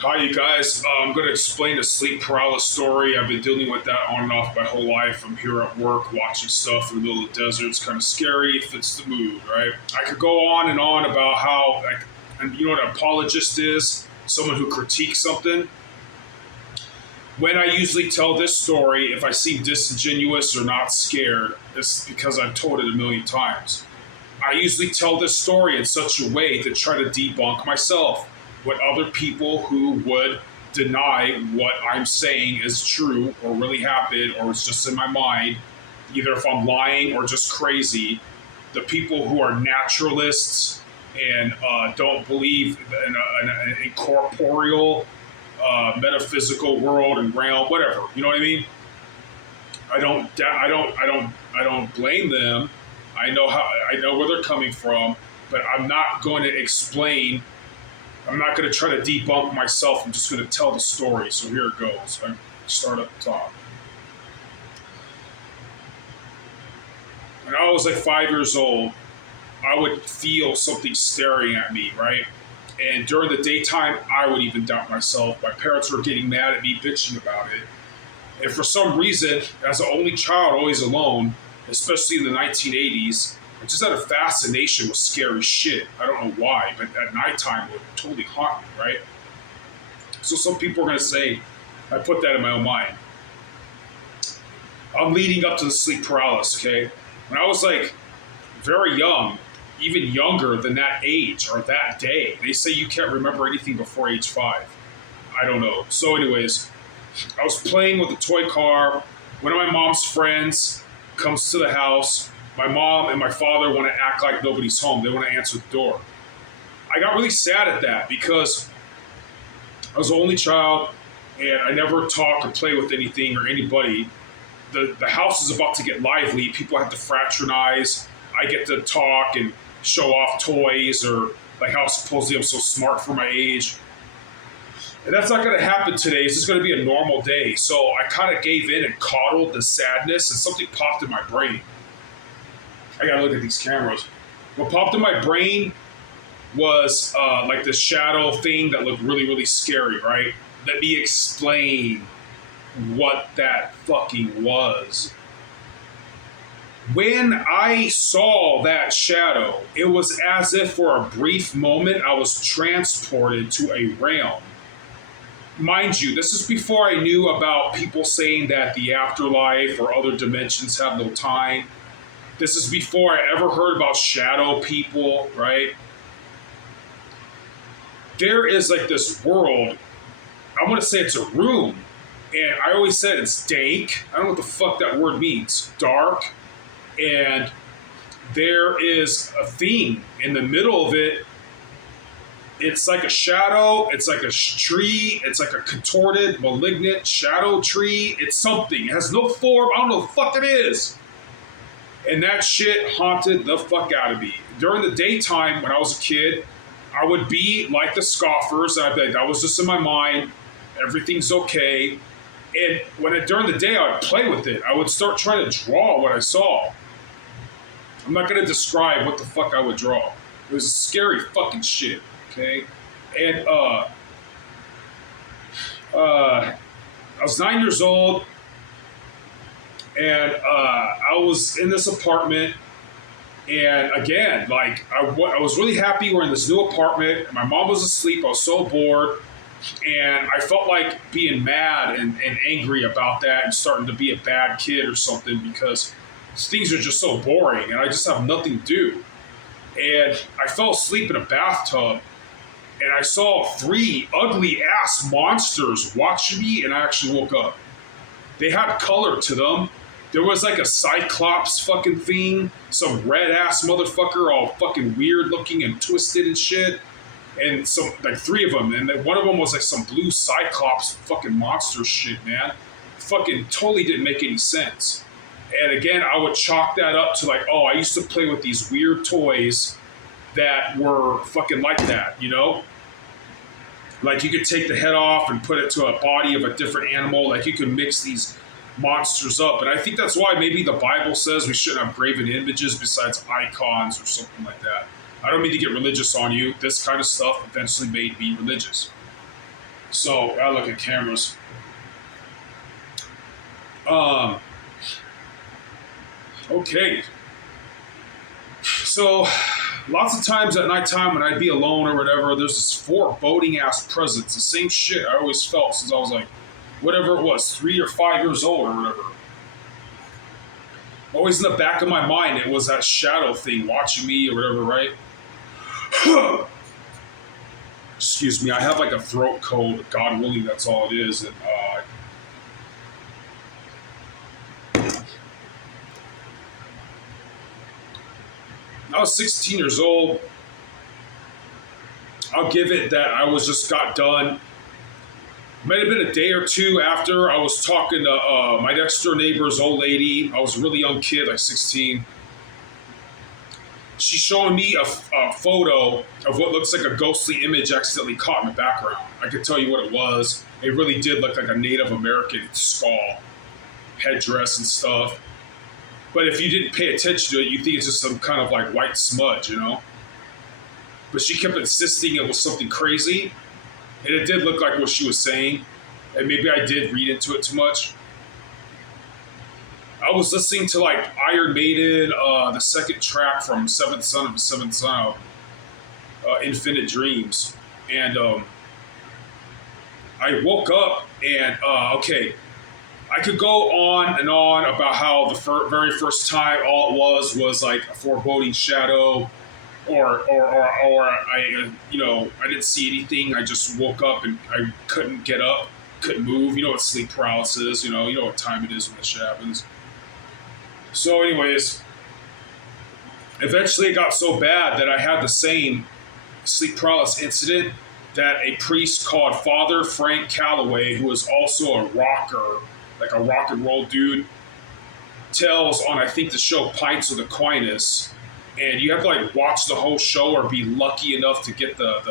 Hi, you guys. I'm going to explain a sleep paralysis story. I've been dealing with that on and off my whole life. I'm here at work watching stuff in the middle of the desert. It's kind of scary if it's the mood, right? I could go on and on about how, like, and you know what an apologist is? Someone who critiques something. When I usually tell this story, if I seem disingenuous or not scared, it's because I've told it a million times. I usually tell this story in such a way to try to debunk myself, what other people who would deny what I'm saying is true or really happened or it's just in my mind, either if I'm lying or just crazy. The people who are naturalists and don't believe in an incorporeal, metaphysical world and realm, whatever. You know what I mean? I don't blame them. I know where they're coming from, but I'm not going to explain. I'm not going to try to debunk myself. I'm just going to tell the story. So here it goes. I start at the top. When I was like 5 years old, I would feel something staring at me, right? And during the daytime, I would even doubt myself. My parents were getting mad at me, bitching about it. And for some reason, as the only child, always alone, especially in the 1980s, I just had a fascination with scary shit. I don't know why, but at nighttime it would totally haunt me, right? So some people are going to say, I put that in my own mind. I'm leading up to the sleep paralysis, okay? When I was like very young, even younger than that age or that day, they say you can't remember anything before age 5. I don't know. So anyways, I was playing with a toy car. One of my mom's friends comes to the house. My mom and my father want to act like nobody's home. They want to answer the door. I got really sad at that because I was the only child and I never talk or play with anything or anybody. The house is about to get lively. People have to fraternize. I get to talk and show off toys or like how supposedly I'm so smart for my age. And that's not going to happen today. It's just going to be a normal day. So I kind of gave in and coddled the sadness, and something popped in my brain. I got to look at these cameras. What popped in my brain was like this shadow thing that looked really, really scary, right? Let me explain what that fucking was. When I saw that shadow, it was as if for a brief moment I was transported to a realm. Mind you, this is before I knew about people saying that the afterlife or other dimensions have no time. This is before I ever heard about shadow people, right? There is like this world, I want to say it's a room, and I always said it's dank. I don't know what the fuck that word means. Dark, and there is a thing in the middle of it. It's like a shadow, it's like a tree, it's like a contorted, malignant shadow tree. It's something. It has no form. I don't know what the fuck it is. And that shit haunted the fuck out of me. During the daytime, when I was a kid, I would be like the scoffers. I'd be like, that was just in my mind. Everything's okay. And during the day, I would play with it. I would start trying to draw what I saw. I'm not going to describe what the fuck I would draw. It was scary fucking shit. Okay, and I was 9 years old, and I was in this apartment, and again, like I was really happy we're in this new apartment. My mom was asleep. I was so bored, and I felt like being mad and angry about that, and starting to be a bad kid or something because things are just so boring, and I just have nothing to do. And I fell asleep in a bathtub. And I saw 3 ugly ass monsters watching me, and I actually woke up. They had color to them. There was like a cyclops fucking thing, some red ass motherfucker, all fucking weird looking and twisted and shit. And some like 3 of them, and then one of them was like some blue cyclops fucking monster shit, man. Fucking totally didn't make any sense. And again, I would chalk that up to like, oh, I used to play with these weird toys that were fucking like that, you know? Like you could take the head off and put it to a body of a different animal. Like you could mix these monsters up. And I think that's why maybe the Bible says we shouldn't have graven images besides icons or something like that. I don't mean to get religious on you. This kind of stuff eventually made me religious. So I look at cameras. Um, okay. So lots of times at nighttime when I'd be alone or whatever, there's this foreboding ass presence. The same shit I always felt since I was like, whatever it was, 3 or 5 years old or whatever. Always in the back of my mind, it was that shadow thing watching me or whatever, right? Excuse me, I have like a throat cold. God willing, that's all it is. And I was 16 years old. I'll give it that I was just got done. Might have been a day or two after I was talking to my next door neighbor's old lady. I was a really young kid, like 16. She's showing me a photo of what looks like a ghostly image accidentally caught in the background. I could tell you what it was. It really did look like a Native American skull, headdress and stuff. But if you didn't pay attention to it, you think it's just some kind of like white smudge, you know? But she kept insisting it was something crazy. And it did look like what she was saying. And maybe I did read into it too much. I was listening to like Iron Maiden, the second track from Seventh Son of the Seventh Son, Infinite Dreams. And I woke up and, okay, I could go on and on about how the very first time all it was like a foreboding shadow, or I I didn't see anything. I just woke up and I couldn't get up, couldn't move. You know what sleep paralysis is. You know what time it is when this shit happens. So, anyways, eventually it got so bad that I had the same sleep paralysis incident that a priest called Father Frank Calloway, who is also a rocker, like a rock and roll dude, tells on, I think, the show Pints of Aquinas. And you have to like watch the whole show or be lucky enough to get the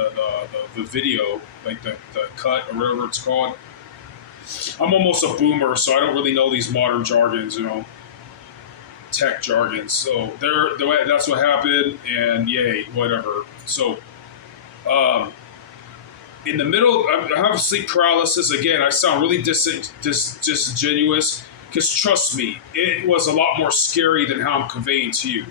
video, like the cut or whatever it's called. I'm almost a boomer, so I don't really know these modern jargons, tech jargon. So that's what happened, and yay, whatever. So, in the middle, I have sleep paralysis again. I sound really disingenuous because trust me, it was a lot more scary than how I'm conveying to you.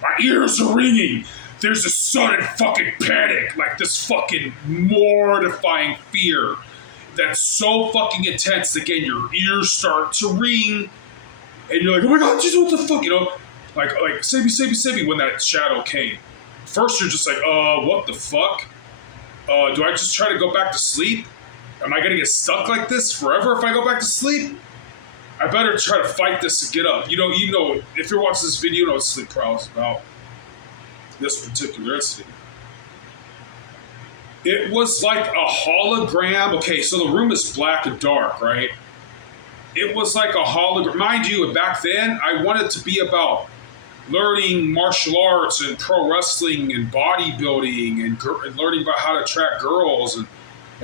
My ears are ringing. There's a sudden fucking panic, like this fucking mortifying fear that's so fucking intense. Again, your ears start to ring, and you're like, "Oh my god, Jesus, what the fuck?" Like save me when that shadow came. First, you're just like, what the fuck? Do I just try to go back to sleep? Am I gonna get stuck like this forever if I go back to sleep? I better try to fight this and get up. You know, if you're watching this video, you know what sleep paralysis is about. This particular incident. It was like a hologram. Okay, so the room is black and dark, right? It was like a hologram. Mind you, back then, I wanted to be about learning martial arts and pro wrestling and bodybuilding and learning about how to attract girls, and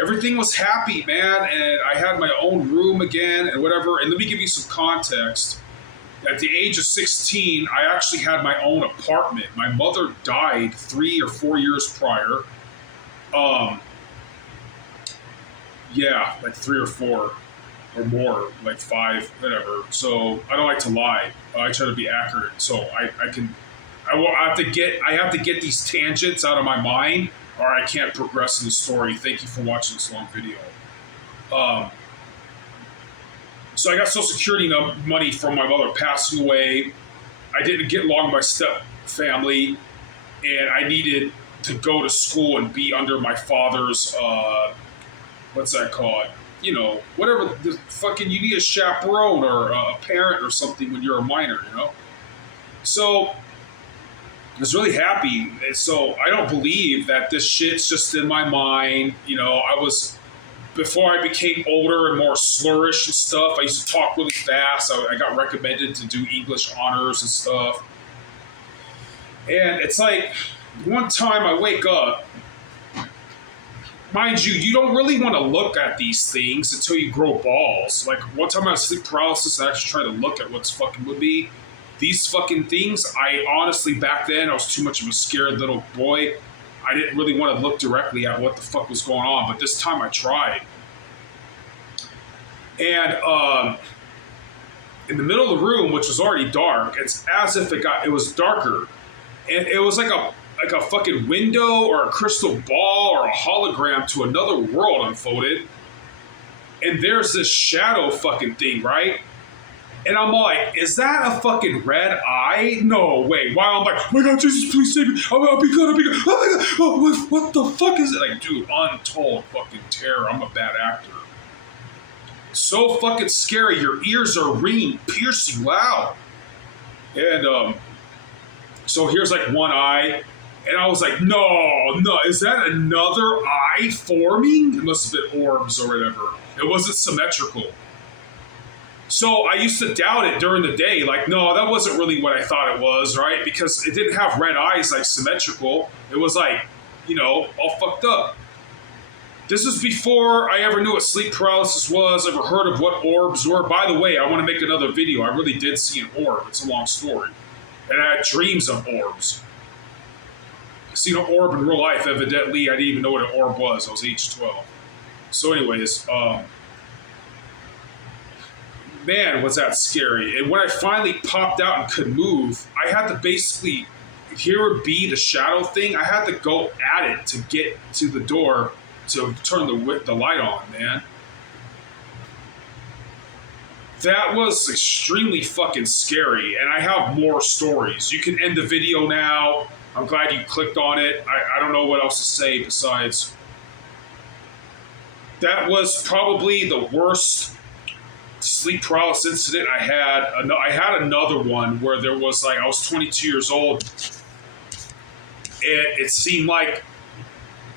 everything was happy, man. And I had my own room again and whatever. And let me give you some context. At the age of 16, I actually had my own apartment. My mother died 3 or 4 years prior. Yeah, like 3 or 4 or more, like 5, whatever. So I don't like to lie. I try to be accurate. So I have to get these tangents out of my mind, or I can't progress in the story. Thank you for watching this long video. So I got Social Security money from my mother passing away. I didn't get along with my step family, and I needed to go to school and be under my father's, what's that called? Whatever the fucking, you need a chaperone or a parent or something when you're a minor, So I was really happy. So I don't believe that this shit's just in my mind. Before I became older and more slurish and stuff, I used to talk really fast. I got recommended to do English honors and stuff. And it's like, one time I wake up, mind you don't really want to look at these things until you grow balls. Like, one time I had sleep paralysis, I actually tried to look at what's fucking would be. These fucking things, I honestly, back then, I was too much of a scared little boy. I didn't really want to look directly at what the fuck was going on, but this time I tried. And in the middle of the room, which was already dark, it's as if it was darker, and it was like a fucking window or a crystal ball or a hologram to another world unfolded. And there's this shadow fucking thing, right? And I'm like, is that a fucking red eye? No way. While I'm like, oh my God, Jesus, please save me. I'll be good, I'll be good. Oh my God, oh, what the fuck is it? Like, dude, untold fucking terror. I'm a bad actor. So fucking scary. Your ears are ringing, piercing loud. And so here's like one eye. And I was like, no, is that another eye forming? It must have been orbs or whatever. It wasn't symmetrical. So I used to doubt it during the day. Like, no, that wasn't really what I thought it was, right? Because it didn't have red eyes like symmetrical. It was like, all fucked up. This is before I ever knew what sleep paralysis was, ever heard of what orbs were. By the way, I want to make another video. I really did see an orb. It's a long story. And I had dreams of orbs. I seen an orb in real life, evidently. I didn't even know what an orb was. I was age 12. So anyways, man, was that scary. And when I finally popped out and could move, I had to basically, here would be the shadow thing. I had to go at it to get to the door to turn the light on, man. That was extremely fucking scary. And I have more stories. You can end the video now. I'm glad you clicked on it. I don't know what else to say besides that was probably the worst sleep paralysis incident I had. I had another one where there was like, I was 22 years old. It seemed like,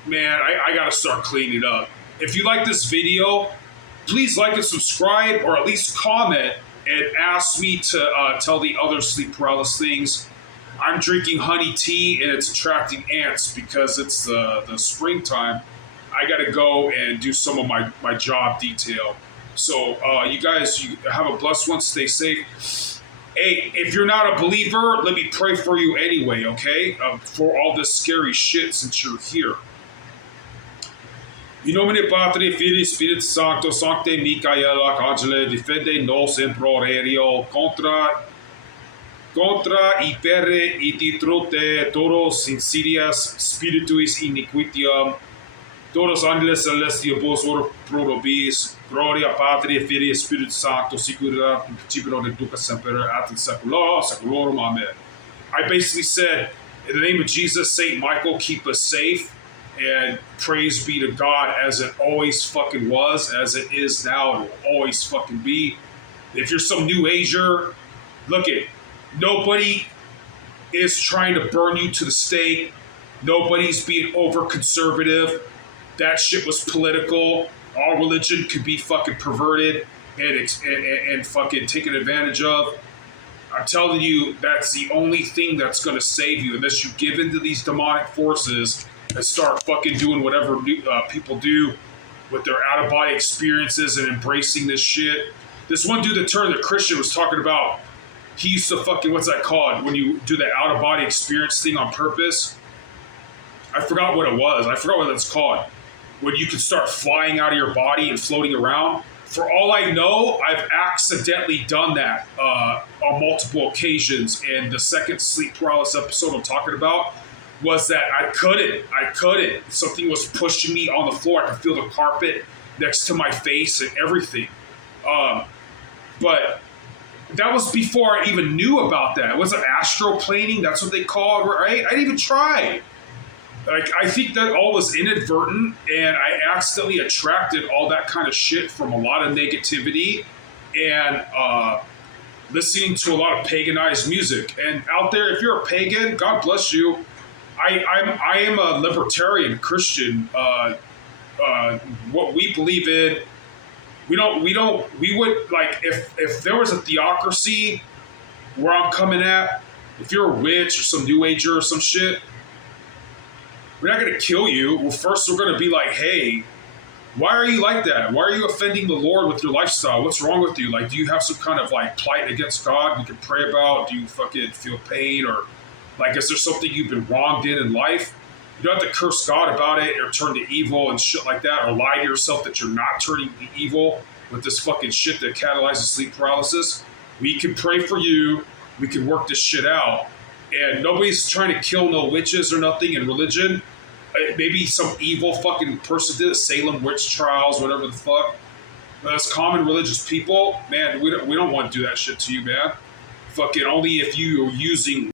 man, I got to start cleaning up. If you like this video, please like and subscribe, or at least comment and ask me to tell the other sleep paralysis things. I'm drinking honey tea and it's attracting ants because it's the springtime. I got to go and do some of my job detail. So you guys, you have a blessed one. Stay safe. Hey, if you're not a believer, let me pray for you anyway, okay? For all this scary shit since you're here. In nomine Patri, Filii, Spiritus Sancto, Sancte Michael, Arcangele, defende nos in prorerio contra ipere ititrute todos insidias spirituis iniquitiam, todos angeles celestios or probis, gloria Patri, Filii, Spiritus Sancto, secura principio de duca semper et in saecula saeculorum. Amen. I basically said, in the name of Jesus, Saint Michael, keep us safe. And praise be to God, as it always fucking was, as it is now, and will always fucking be. If you're some new ager, look it. Nobody is trying to burn you to the stake. Nobody's being over conservative. That shit was political. All religion could be fucking perverted and fucking taken advantage of. I'm telling you, that's the only thing that's going to save you, unless you give into these demonic forces and start fucking doing whatever people do with their out-of-body experiences and embracing this shit. This one dude that turned to Christian was talking about, he used to fucking, what's that called? When you do that out-of-body experience thing on purpose. I forgot what it was. I forgot what that's called. When you can start flying out of your body and floating around. For all I know, I've accidentally done that on multiple occasions. And the second sleep paralysis episode I'm talking about was that I couldn't. Something was pushing me on the floor. I could feel the carpet next to my face and everything. But that was before I even knew about that. It wasn't astroplaning. That's what they call it, right? I didn't even try. Like, I think that all was inadvertent, and I accidentally attracted all that kind of shit from a lot of negativity and listening to a lot of paganized music. And out there, if you're a pagan, God bless you. I am a libertarian Christian. What we believe in, we would, like, if there was a theocracy where I'm coming at, if you're a witch or some new ager or some shit, we're not going to kill you. Well, first we're going to be like, hey, why are you like that? Why are you offending the Lord with your lifestyle? What's wrong with you? Like, do you have some kind of like plight against God we can pray about? Do you fucking feel pain, or like, is there something you've been wronged in life? You don't have to curse God about it or turn to evil and shit like that, or lie to yourself that you're not turning evil with this fucking shit that catalyzes sleep paralysis. We can pray for you. We can work this shit out. And nobody's trying to kill no witches or nothing in religion. Maybe some evil fucking person did it, Salem witch trials, whatever the fuck. But as common religious people, man, we don't want to do that shit to you, man. Fucking only if you are using